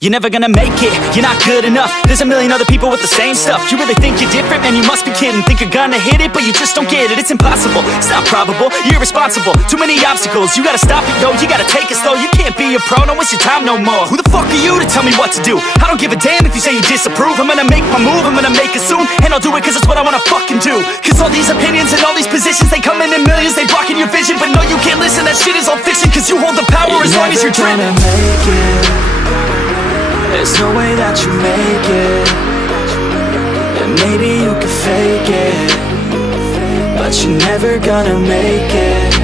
You're never gonna make it, you're not good enough. There's a million other people with the same stuff. You really think you're different? Man, you must be kidding. Think you're gonna hit it, but you just don't get it. It's impossible, it's not probable, you're irresponsible. Too many obstacles, you gotta stop it, yo. You gotta take it slow, you can't be a pro. Don't waste your time no more. Who the fuck are you to tell me what to do? I don't give a damn if you say you disapprove. I'm gonna make my move, I'm gonna make it soon. And I'll do it cause it's what I wanna fucking do. Cause all these opinions and all these positions, they come in millions, they blocking your vision. But no, you can't listen, that shit is all fiction. Cause you hold the power as long as you're dreaming. There's no way that you make it. And maybe you can fake it, but you're never gonna make it.